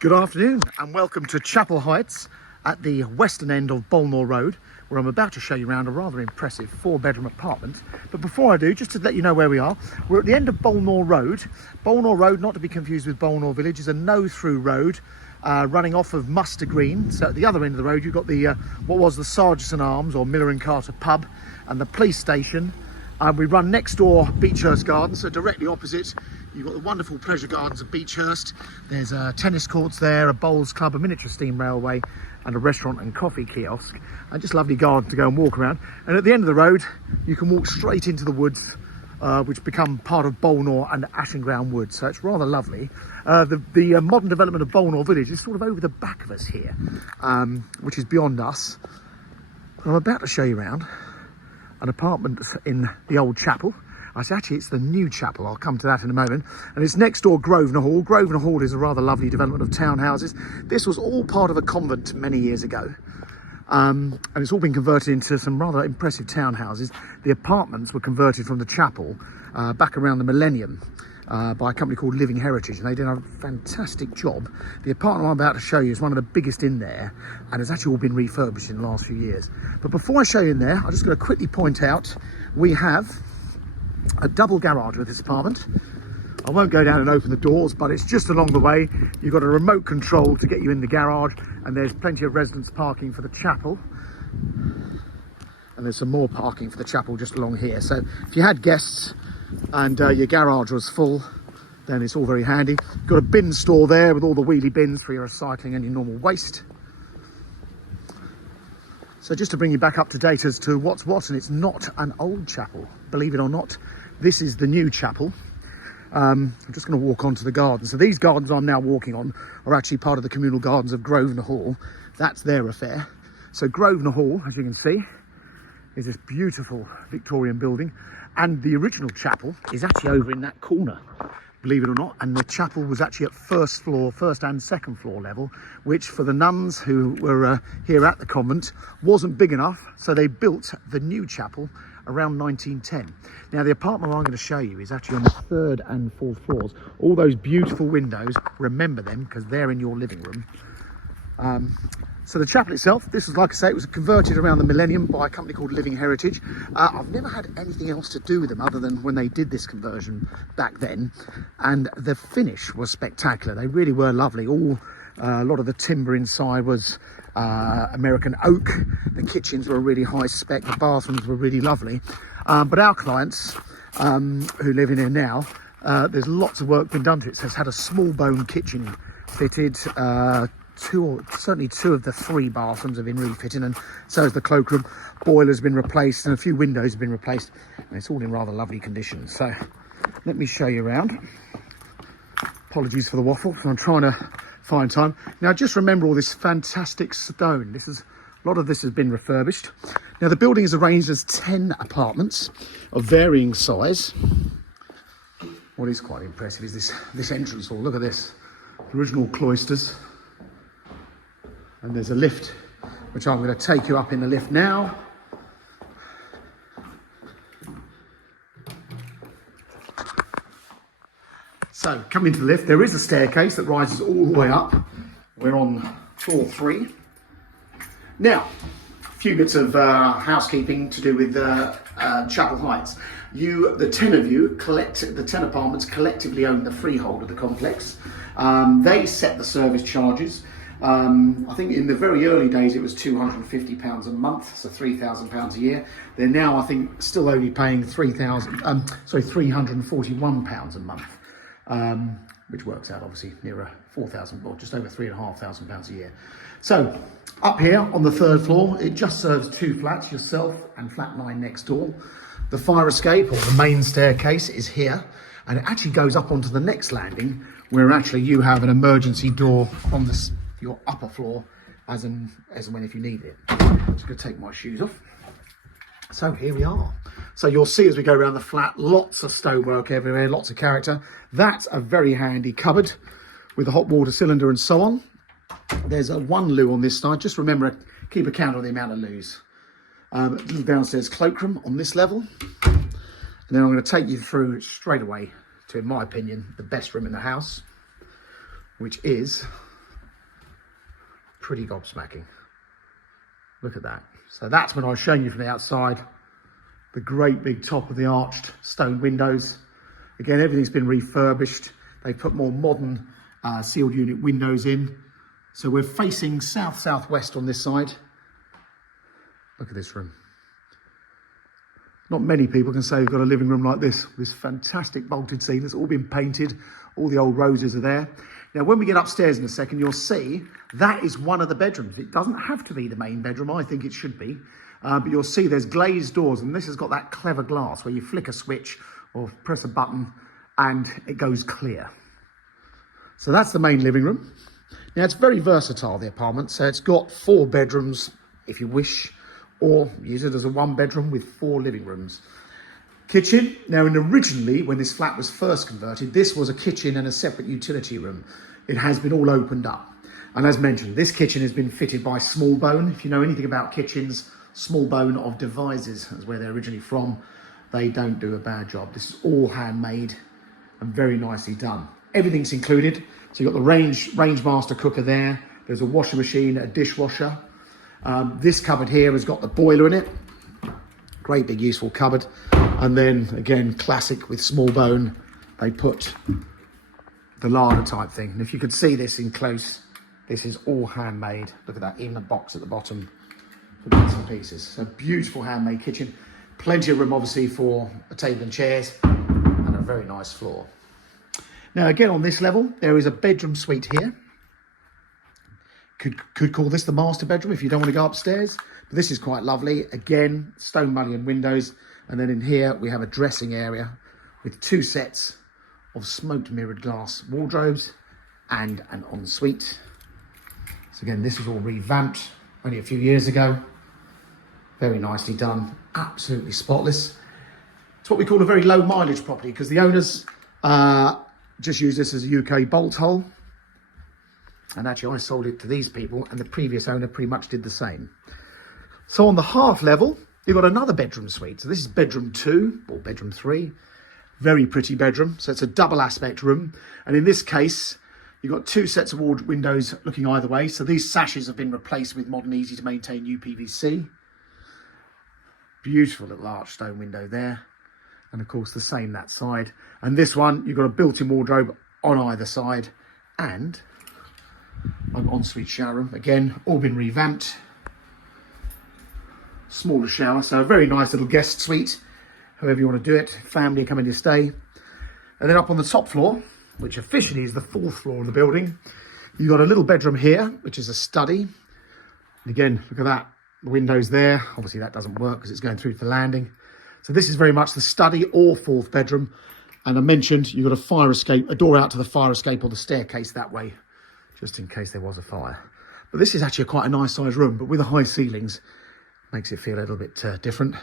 Good afternoon and welcome to Chapel Heights at the western end of Bolnore Road, where I'm about to show you around a rather impressive 4-bedroom apartment. But before I do, just to let you know where we are, we're at the end of Bolnore Road. Bolnore Road, not to be confused with Bolnore Village, is a no-through road running off of Muster Green. So at the other end of the road, you've got the what was the Sargent Arms or Miller and Carter pub and the police station. We run next door Beechhurst Gardens, so directly opposite you've got the wonderful pleasure gardens of Beechhurst. There's tennis courts there, a bowls club, a miniature steam railway and a restaurant and coffee kiosk, and just lovely garden to go and walk around. And at the end of the road you can walk straight into the woods, which become part of Bolnore and Ashenground Woods, so it's rather lovely. The modern development of Bolnore Village is sort of over the back of us here, which is beyond us. I'm about to show you around an apartment in the old chapel. Actually, it's the new chapel. I'll come to that in a moment. And it's next door Grosvenor Hall. Grosvenor Hall is a rather lovely development of townhouses. This was all part of a convent many years ago. And it's all been converted into some rather impressive townhouses. The apartments were converted from the chapel back around the millennium by a company called Living Heritage, and they did a fantastic job. The apartment I'm about to show you is one of the biggest in there, and it's actually all been refurbished in the last few years. But before I show you in there, I'm just going to quickly point out we have a double garage with this apartment. I won't go down and open the doors, but it's just along the way. You've got a remote control to get you in the garage, and there's plenty of residence parking for the chapel. And there's some more parking for the chapel just along here. So if you had guests and your garage was full, then it's all very handy. Got a bin store there with all the wheelie bins for your recycling and your normal waste. So just to bring you back up to date as to what's what, and it's not an old chapel, believe it or not. This is the new chapel. I'm just going to walk onto the garden. So these gardens I'm now walking on are actually part of the communal gardens of Grosvenor Hall. That's their affair. So Grosvenor Hall, as you can see, is this beautiful Victorian building, and the original chapel is actually over in that corner, believe it or not. And the chapel was actually at first and second floor level, which for the nuns who were here at the convent wasn't big enough, so they built the new chapel around 1910. Now the apartment I'm going to show you is actually on the 3rd and 4th floors. All those beautiful windows, remember them because they're in your living room. So the chapel itself, this was, like I say, it was converted around the millennium by a company called Living Heritage. I've never had anything else to do with them other than when they did this conversion back then, and the finish was spectacular. They really were lovely. A lot of the timber inside was American oak. The kitchens were really high spec. The bathrooms were really lovely. But our clients who live in here now, there's lots of work been done to it. So it's had a small bone kitchen fitted. Certainly two of the 3 bathrooms have been refitted, and so has the cloakroom. Boiler's been replaced and a few windows have been replaced, and it's all in rather lovely condition. So let me show you around. Apologies for the waffle, I'm trying to find time. Now just remember all this fantastic stone. A lot of this has been refurbished. Now the building is arranged as 10 apartments of varying size. What is quite impressive is this entrance hall. Look at this, original cloisters. And there's a lift, which I'm going to take you up in the lift now. So, coming to the lift, there is a staircase that rises all the way up. We're on floor 3. Now, a few bits of housekeeping to do with Chapel Heights. The 10 of you, the 10 apartments collectively own the freehold of the complex. They set the service charges. I think in the very early days it was £250 a month, so £3,000 a year. They're now, I think, still only paying £341 a month, which works out obviously nearer 4,000 or just over £3,500 a year. So up here on the 3rd floor, it just serves 2 flats, yourself and flat 9 next door. The fire escape or the main staircase is here, and it actually goes up onto the next landing, where actually you have an emergency door on your upper floor as and when if you need it. I'm just going to take my shoes off. So here we are. So you'll see as we go around the flat, lots of stonework everywhere, lots of character. That's a very handy cupboard with a hot water cylinder and so on. There's one loo on this side. Just remember, keep a count on the amount of loos. Little downstairs cloakroom on this level. And then I'm going to take you through straight away to, in my opinion, the best room in the house, which is pretty gobsmacking. Look at that. So that's when I was showing you from the outside, the great big top of the arched stone windows. Again, everything's been refurbished. They put more modern sealed unit windows in. So we're facing south-southwest on this side. Look at this room. Not many people can say we've got a living room like this. This fantastic bolted ceiling. It's all been painted. All the old roses are there. Now, when we get upstairs in a second, you'll see that is one of the bedrooms. It doesn't have to be the main bedroom. I think it should be. But you'll see there's glazed doors, and this has got that clever glass where you flick a switch or press a button and it goes clear. So that's the main living room. Now, it's very versatile, the apartment. So it's got 4 bedrooms, if you wish, or use it as a 1 bedroom with 4 living rooms. Kitchen. Now, originally, when this flat was first converted, this was a kitchen and a separate utility room. It has been all opened up. And as mentioned, this kitchen has been fitted by Smallbone. If you know anything about kitchens, Smallbone of Devizes, that's where they're originally from. They don't do a bad job. This is all handmade and very nicely done. Everything's included. So you've got the range master cooker there. There's a washing machine, a dishwasher. This cupboard here has got the boiler in it. Great big useful cupboard. And then again, classic with Smallbone, they put the larder type thing. And if you could see this in close, this is all handmade. Look at that, even a box at the bottom for bits and pieces. So beautiful handmade kitchen. Plenty of room obviously for a table and chairs and a very nice floor. Now again, on this level, there is a bedroom suite here. Could call this the master bedroom if you don't want to go upstairs. But this is quite lovely. Again, stone mullion windows. And then in here, we have a dressing area with 2 sets of smoked mirrored glass wardrobes and an ensuite. So again, this was all revamped only a few years ago. Very nicely done, absolutely spotless. It's what we call a very low mileage property because the owners just use this as a UK bolt hole. And actually I sold it to these people and the previous owner pretty much did the same. So on the half level, you've got another bedroom suite. So this is bedroom 2 or bedroom 3. Very pretty bedroom. So it's a double aspect room. And in this case, you've got 2 sets of windows looking either way. So these sashes have been replaced with modern, easy to maintain UPVC. Beautiful little arched stone window there. And of course the same that side. And this one, you've got a built-in wardrobe on either side and an ensuite shower room. Again, all been revamped. Smaller shower, so a very nice little guest suite, however you want to do it. Family coming to stay. And then up on the top floor, which officially is the 4th floor of the building, you've got a little bedroom here, which is a study. And again, look at that, the windows there. Obviously that doesn't work because it's going through to the landing. So this is very much the study or 4th bedroom. And I mentioned you've got a fire escape, a door out to the fire escape or the staircase that way, just in case there was a fire. But this is actually quite a nice sized room, but with the high ceilings, makes it feel a little bit different.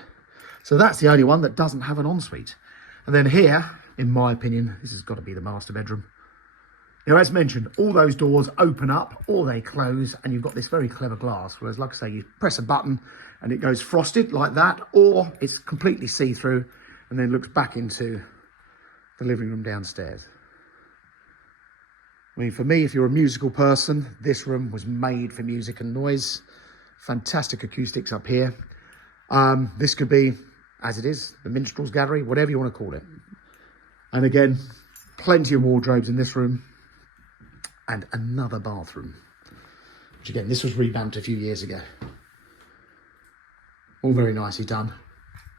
So that's the only one that doesn't have an ensuite. And then here, in my opinion, this has got to be the master bedroom. Now, as mentioned, all those doors open up or they close, and you've got this very clever glass. Whereas, like I say, you press a button and it goes frosted like that, or it's completely see-through and then looks back into the living room downstairs. I mean, for me, if you're a musical person, this room was made for music and noise. Fantastic acoustics up here. This could be, as it is, the minstrel's gallery, whatever you want to call it. And again, plenty of wardrobes in this room and another bathroom, which again, this was revamped a few years ago. All very nicely done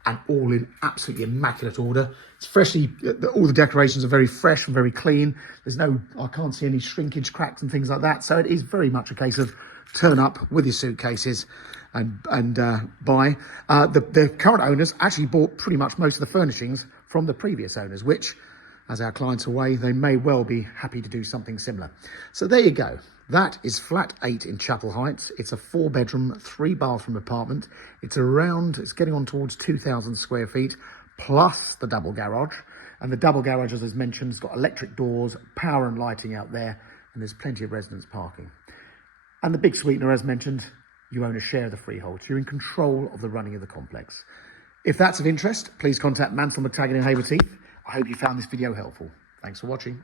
and all in absolutely immaculate order. It's freshly, all the decorations are very fresh and very clean. There's no, I can't see any shrinkage, cracks and things like that. So it is very much a case of turn up with your suitcases and buy. The current owners actually bought pretty much most of the furnishings from the previous owners, which, as our clients are away, they may well be happy to do something similar. So there you go. That is flat 8 in Chapel Heights. It's a 4-bedroom, 3-bathroom apartment. It's getting on towards 2,000 square feet, plus the double garage. And the double garage, as mentioned, has got electric doors, power and lighting out there, and there's plenty of residence parking. And the big sweetener, as mentioned, you own a share of the freehold. So you're in control of the running of the complex. If that's of interest, please contact Mansell McTaggart in Haywards Heath. I hope you found this video helpful. Thanks for watching.